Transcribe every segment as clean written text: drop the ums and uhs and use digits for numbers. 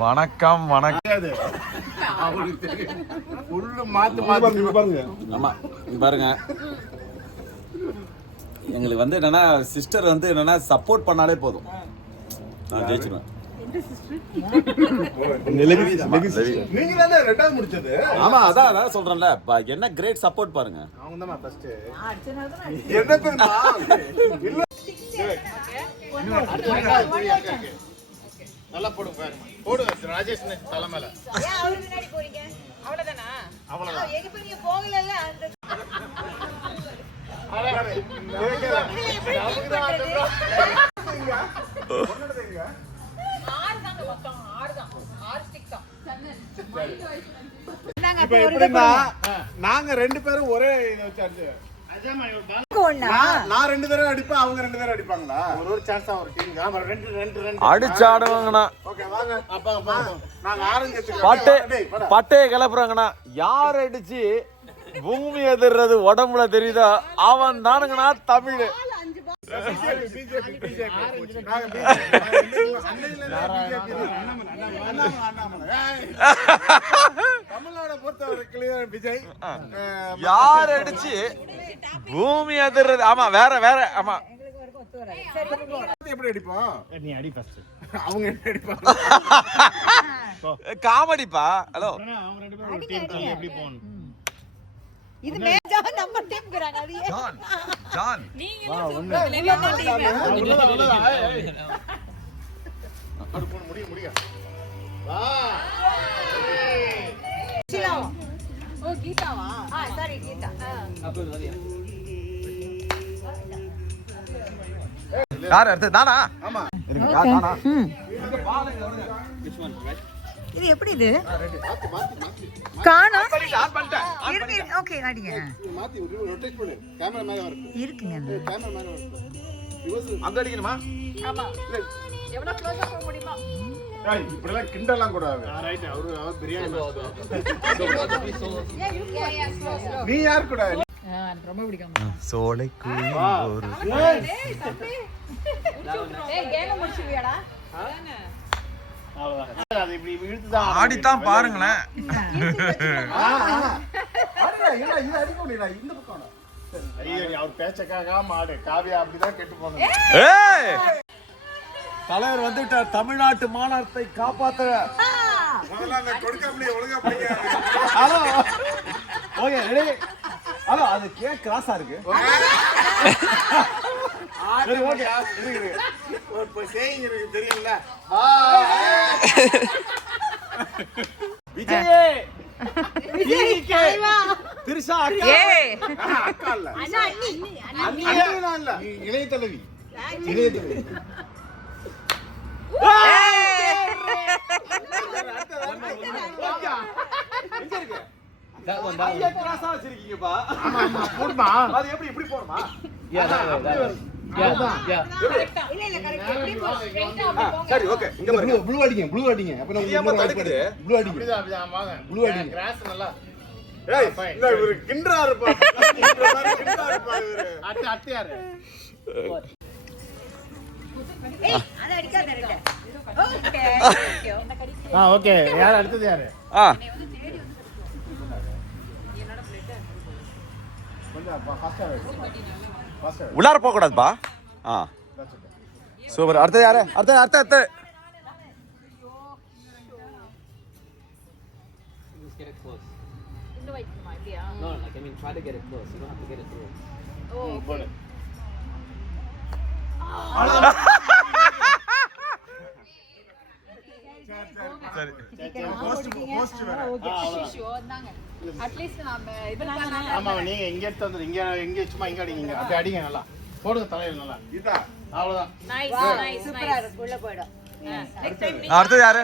வணக்கம் வணக்கம். பாருங்க, எங்களுக்கு வந்து என்னன்னா சிஸ்டர் வந்து என்னன்னா சப்போர்ட் பண்ணாலே போதும், நான் ஜெயிச்சிருவேன். ஆமா, அதான் சொல்றேன்ல, என்ன கிரேட் சப்போர்ட் பாருங்க. நல்லா போடுங்க, போடு ராஜேஷ் தலை மேல. அவ்வளவுதானா? அவ்வளவுதான். எங்க போய் நீங்க போகலல்ல அந்த நாங்க ரெண்டு பேரும் ஒரே இதை வச்சு நான் 2 தடவை அடிப்பேன், அவங்க 2 தடவை அடிப்பாங்களா? ஒரு சான்ஸ் தான் ஒரு டீம். ஆமா, 2 அடிச்சாடுவாங்கண்ணா. ஓகே, வாங்க. அப்பா நாங்க ஆரஞ்சு பட்டையை கிளப்புறாங்கண்ணா. யார் அடிச்சு பூமி எதிர்றது உடம்புல தெரியுதோ அவன் தானுங்கண்ணா தமிழ். தமிழ்நாடு பொறுத்தவரைக்கும் விஜய். யார் அடிச்சு பூமி எதிர்றது? ஆமா, வேற வேற. ஆமா, எப்படி அடிப்போம்? நீ அடி ஃபர்ஸ்ட். அவங்க எப்படி அடிப்பாங்க? காமெடிப்பா. ஹலோ, அவங்க 2 பேரும் ஒரு டீம் எப்படி போணும்? இது மேஜா நம்ம டீம்ங்கறாங்க. அது ஜான் ஜான் நீங்க என்ன டீம்? அது போட முடிய. வா. சிலா. ஓ, கீதாவா? சாரி, கீதா. அப்ப வரியா? யார் அடுத்து? நானா? ஆமா. இருங்க, யார் நானா? இது எப்படி இது? காணோம். ஆன் பண்ணிட்டேன். இருக்கு. ஓகே, அடிங்க. மாத்தி ரொட்டேட் பண்ணு. கேமரா மேல வர. இருக்குங்க. கேமரா மேல வர. அங்க அடிக்கணுமா? ஆமா. எவ்வளவு க்ளோஸா போக முடியுமா? ஏய், இப்படிலாம் கிண்டலாம் கூடாது. ரைட், அவர் பிரியாணி நீ யார் கூட? ரொம்ப பிடிக்கும். சோலைக்கு ஒரு கேம் முடிச்சிருவியாடா? அவ்வளவுதான். அது இப்படி இழுத்துதான் ஆடித்தான் பாருங்களேன். இது அடிக்க முடியல. இந்த பக்கம் அவர் பேச்சக்காக மாடு காவியா அப்படிதான் கெட்டு போனது. ஏய், தலைவர் வந்துட்டார். தமிழ்நாட்டு மாநாட்டை காப்பாத்த. முதல்ல அந்த கொடுக்காமலே ஒழுங்கா படிங்க. Hello, okay, ready. ஹலோ, அது கேக் கிராஸா இருக்கு. சரி, ஓகே, இருக்கு. ஒரு சேயிங் இருக்கு, தெரியும்ல? விஜய் திருஷா அக்கா இல்ல, அண்ணியா இல்ல, இளைய தலைவி. இளைய தலைவி. கிராஸா வச்சிருக்கீங்கப்பா. போடுமா? அது எப்படி இப்படி போணுமா? சரி, ஓகே. இங்க பாருங்க. ப்ளூ அடிங்க, ப்ளூ அடிங்க. அப்ப நம்ம ஏமா தடுக்குது? ப்ளூ அடிங்க. அப்படிதான் வாங்க. ப்ளூ அடிங்க. கிராஸ் நல்லா. ஏய், இந்த இவரு கிண்டறாரு பா. இந்த மாதிரி கிண்டறாரு பா இவரு. அத்தையாரு. ஏய், அத அடிக்காத ரெட்ட. ஓகே. ஓகே. யார் அடுத்தது யாரு? கொஞ்சம் ஃபாஸ்டா உள்ளார போக கூடாதுப்பா. சூப்பர். அடுத்து யாரு? அடுத்து No, like, I mean, try to get it close. You don't have to get it through. ஓ, போடு. சரி. போஸ்ட் வேற. அட்லீஸ்ட் நாம இதுல ஆமா, நீங்க இங்க எடுத்து வந்து இங்க சும்மா இங்க அடிங்க. அப்படி அடிங்க நல்லா. போடுங்க தலையில நல்லா. இதா. அவ்வளவுதான். நைஸ் சூப்பரா இருக்கு. உள்ள போய்டும். நெக்ஸ்ட் டைம் அடுத்து யாரு?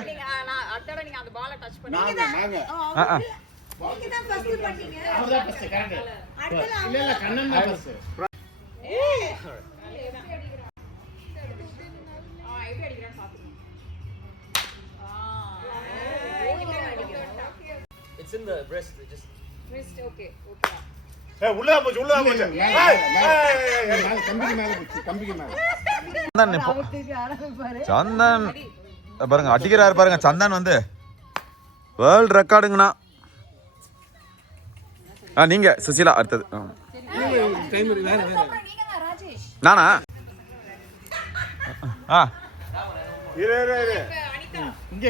அடுத்தட நீங்க அந்த பாலை டச் பண்ணி நாங்க நீங்க தான் ஃபர்ஸ்ட் பண்ணீங்க. அவர்தான் ஃபர்ஸ்ட் கரெக்ட். இல்ல கண்ணன் தான் ஃபர்ஸ்ட். எப்படி அடிக்கறான்னு பாத்துங்க. It's in the breast. Just wrist. Okay. உள்ள போச்சு. கம்பிக்கு மேல போச்சு. சந்தன் பாருங்க அடிக்கிறாரு பாருங்க சந்தன் வந்து வேர்ல்ட் ரெக்கார்டுங்கண்ணா. நீங்க சுசீலா அடுத்தது. நானா? இரு இங்க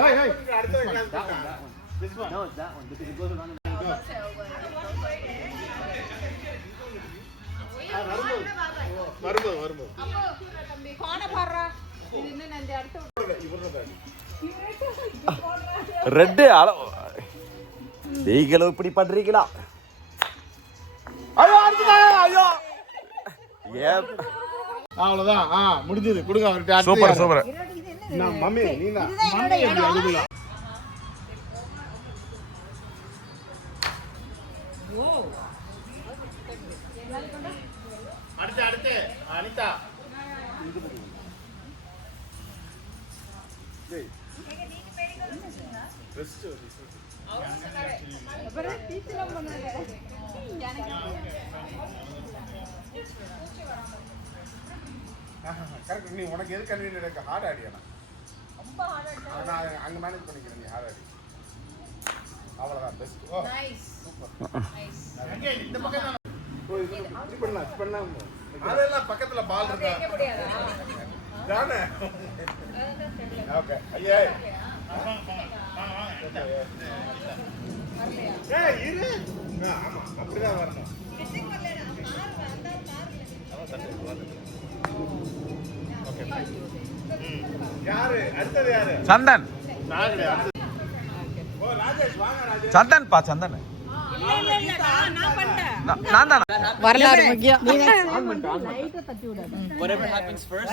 ஹோய் அடுத்த class this one no that one because it goes on வரும்போது கோண பாறா இது என்ன அந்த அடுத்து இவரதான் ரெட் நீங்களும் இப்படி பண்றீங்களா? ஐயோ ஐயோ அவ்வளவுதான் முடிஞ்சது. கொடுங்க அவர்கிட்ட. Super super. மம்மி நீங்க மம்மி எப்படி அழுகுலாம்? அடுத்து அனிதா. கரெக்ட். நீ உனக்கு எது கன்வீனியன்ட் இருக்கு? ஹார்ட் ஆடியா? ரொம்ப ஹார்ட் ஆடியா? நான் அங்க மேனேஜ் பண்ணிக்கிறேன். நீ ஹார்ட் ஆடி. அவ்வளவுதான். பெஸ்ட். ஓ நைஸ். சூப்பர். நைஸ். அங்க இந்த பக்கம் தான். ஓ இது பண்ணா அதெல்லாம் பக்கத்துல பால் இருக்கா? கேட்க முடியாதா? தானே. ஓகே. ஐயே. ஏய் இரு. ஆமா அப்படிதான் வரணும். யாரு அடுத்தது? யாரு? சந்தன். ஓ ராஜேஷ் வாங்க ராஜேஷ். சந்தன் பா சந்தன். இல்ல நான் பண்ணேன். நான் தான். வரலாறு முக்கியம். லைட்டா தட்டி விடாத. Whatever happens first,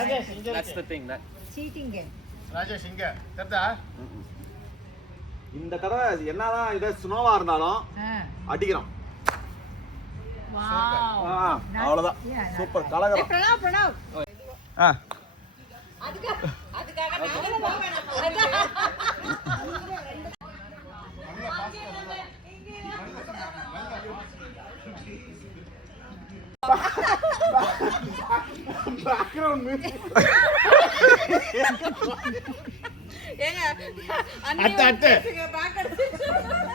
that's the thing. That cheating game. Rajesh இங்க தெரிதா? இந்த தடவை என்னதான் இது ஸ்னோவா இருந்தாலும் அடிக்கிறோம். வாவ். அவ்வளவுதான். சூப்பர் கலகரம். பிரணவ். அதுக்காக நானும் போவேன். Background music. ஏங்க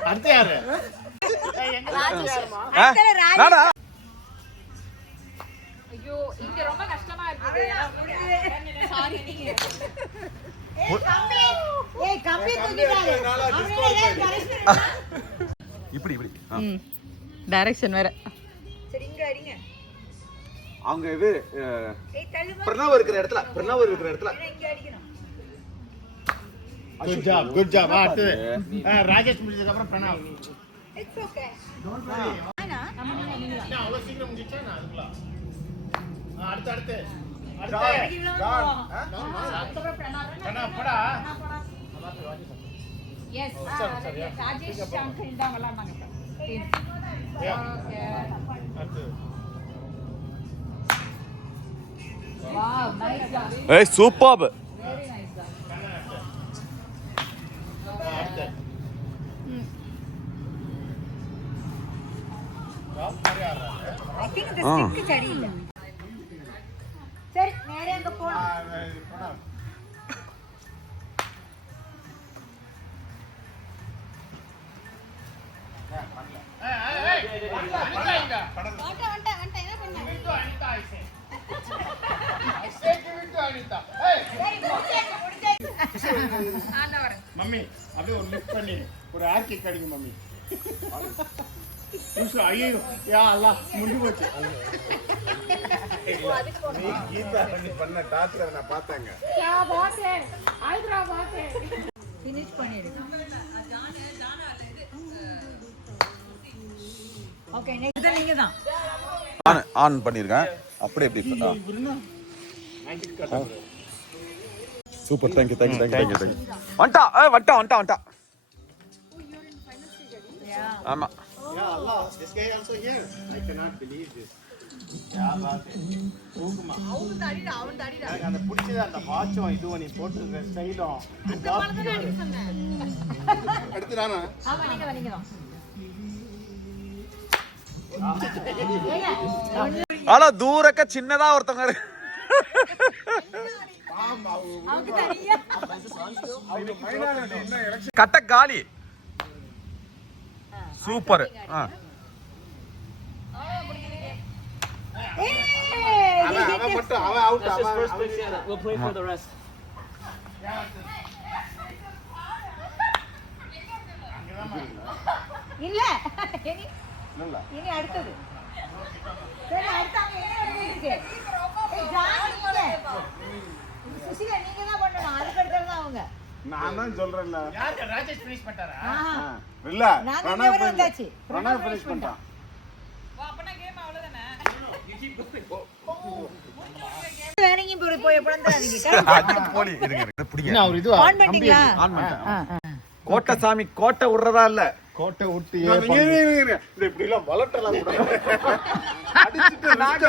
அடுத்து யாரு? நானா? ஐயோ இங்க ரொம்ப கஷ்டமா இருக்கு. சாரி. ஏய் கம்பி தூக்கிட்டாரு. இப்படி டைரக்ஷன் வேற. சரி இங்க அடிங்க. அவங்க இது ஏய் தள்ளுமா. பிரணவ் இருக்கிற இடத்துல இங்க அடிக்கணும். Good job. அடுத்து ராஜேஷ் முடிஞ்சதுக்கு அப்புறம் Pranav. It's okay. Don't worry. ஆனா என்ன அவ்வளவு சீக்கிரம் முடிச்சா நான் அதுக்குள்ள. அடுத்து பிரணவ் போடா. எஸ் ராஜேஷ் அங்கிள் தான் விளையாடுறாங்க. ஓகே. அடுத்து வாவ் நைஸ் ஜாப். ஏய் சூப்பர். Very nice job. அடுத்து ஐ திங்க் இந்த ஸ்டிக் சரியில்லை. சரி நேரே அங்க போலாம். பிரணவ் மம்மி அப்படியே ஒரு லிஃப்ட் பண்ணி ஒரு ஆர்கி கடிங்க மம்மி. ஐயோ யா அல்லாஹ் முடிஞ்சு போச்சு. நீ கீதா பண்ண டார்ச்சர் நான் பார்த்தேங்க. क्या बात है हैदराबाद है. ஃபினிஷ் பண்ணிடு. ஓகே நெக்ஸ்ட் நீங்க தான் ஆன் பண்ணிருக்கேன். அப்படியே எப்படி சூப்பர். தேங்க்யூ. வந்துட்டா. ஆமா. Ya Allah, this guy also here. I cannot believe this. Ya baat hai. ஓகுமா. அவன் தாடிடா. எனக்கு அந்த பிடிச்சது அந்த வாட்சும் இதுவும் நீ போட்டுருக்க ஸ்டைலும். அந்த பால் தான் அடி சொன்னேன். அடுத்து நானா? ஆமா நீங்க தான். ஆனா தூரக்க சின்னதா ஒருத்தங்க ஆமா அவங்க தனியா அவங்க மைனாரிட்டி இன்னும் எலெக்ஷன் கட்ட காலி சூப்பர் அவன் மட்டும் அவன் அவுட் அவன் We'll play for the rest. இல்ல இனி இல்ல இனி அடுத்தது சரி அடுத்தவங்க என்ன இருக்கு சுசிலா நீங்க தான் பண்ணணும் அதுக்கு அடுத்தது தான் அவங்க நான் தான் சொல்றேன்ல யார் ராஜேஷ் ஃபினிஷ் பண்ணிட்டாரா ஆஹா இல்ல நாங்க பிரணவ் இங்க வந்தாச்சு பிரணவ் ஃபினிஷ் பண்ணிட்டான் வேறங்கி போய் எப்படறாதீங்க அது போடி இருங்க இது பிடிங்க அவர் இது ஆன் பண்ணிட்டீங்களா ஆன் பண்ணிட்டேன் கோட்டை சாமி கோட்டை விடுறதா இல்ல கோட்டை விட்டு இது இப்படி எல்லாம் வளட்டலாம் கூடாது அடிச்சிட்டு நாங்க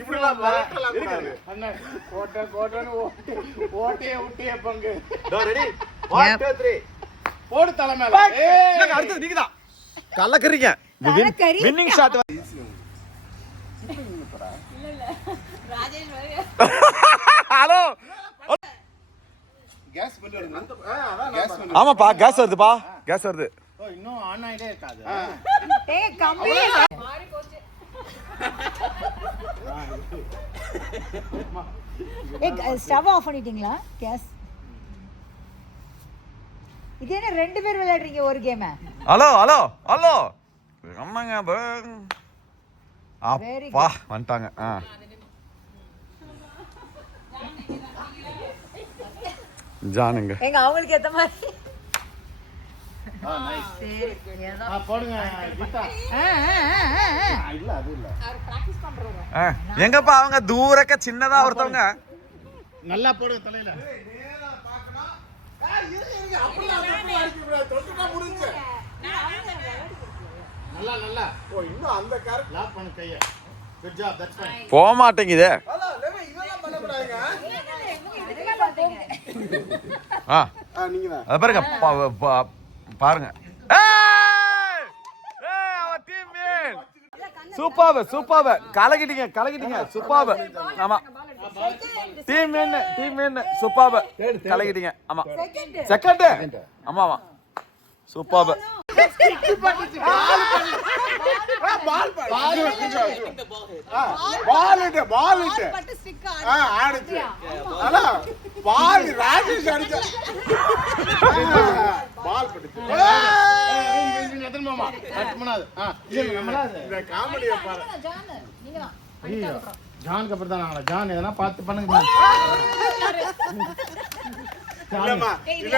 இப்படி எல்லாம் வளட்டலாம் கூடாது அண்ணா கோட்டை கோட்டைன்னு ஓட்டையே விட்டியே பங்கு ரெடி 1 2 3 போடு தலை மேல என்னங்க அடுத்து நீங்க தான் கலக்கறீங்க கலக்கறி. வின்னிங் ஷாட் ஹலோ கேஸ் பண்ணி வருது அந்த கேஸ் பண்ணி ஆமாப்பா கேஸ் வருதுப்பா கேஸ் வருது ஓ இன்னும் ஆன் ஆயிட்டே இருக்காது ஏய் கம்பி ஏய் ஸ்டவ் ஆஃப் பண்ணிட்டீங்களா கேஸ் இது என்ன ரெண்டு பேர் விளையாடுறீங்க ஒரு கேம் ஹலோ ஹலோ ஹலோ அம்மாங்க Very அப்பா வந்துட்டாங்க ஜானுங்க எங்க அவங்களுக்கு ஏத்த மாதிரி நைஸ் சரி ஏதோ போடுங்க கீதா இல்ல அது இல்ல எங்கப்பா அவங்க தூரக்க சின்னதா ஒருத்தவங்க நல்லா போடுங்க தலையில நல்லா நல்லா ஓ இன்னும் அந்த கேரக்டர் லாக் பண்ணு கைய குட் ஜாப் தட்ஸ் ஃபைன் போக மாட்டேங்குதே இதெல்லாம் பண்ணக்கூடாதுங்க நீங்க தான் அது பாருங்க பாருங்க சூப்பர் சூப்பர் கலக்கிட்டீங்க சூப்பர் ஆமா டீம் வின் சூப்பர் கலக்கிட்டீங்க ஆமா செகண்ட் ஆமா ஆமா சூப்பர் பால் ஆடுச்சு ஆனா பால் ராஜேஷ் அடிச்சா பால் பட்டுச்சு எத்தனை மாமா கட் பண்ணாது இந்த காமெடியை பாரு ஜான் அப்புறம் தான் நாங்களா ஜான் எதனா பார்த்து பண்ணுங்க இல்லம்மா இல்ல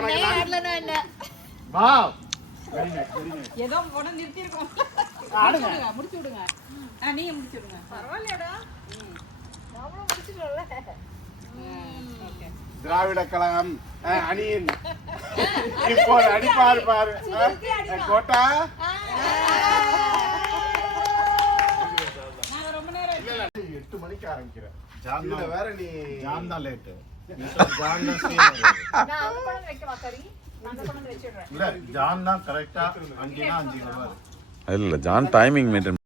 உனக்கு வா ஏதோ போட நிறுத்தி இருக்கோம் ஆடுங்க முடிச்சு விடுங்க நீங்க முடிச்சு விடுங்க பரவாயில்லடா நாமளும் முடிச்சிட்டோம்ல திராவிட கழகம் அணியின் இப்போ அடிப்பாரு பாரு கோட்டா நான் ரொம்ப நேரம் 8 மணிக்கு ஆரம்பிக்கிறேன் இதுல வேற நீ ஜான் தான் லேட் நான் அவங்க கொண்டு வைக்கவா கறி அந்த கொண்டு வச்சிடுறேன் இல்ல ஜான் தான் கரெக்டா 5 வருவாரு இல்ல ஜான் டைமிங் மெயின்டைன்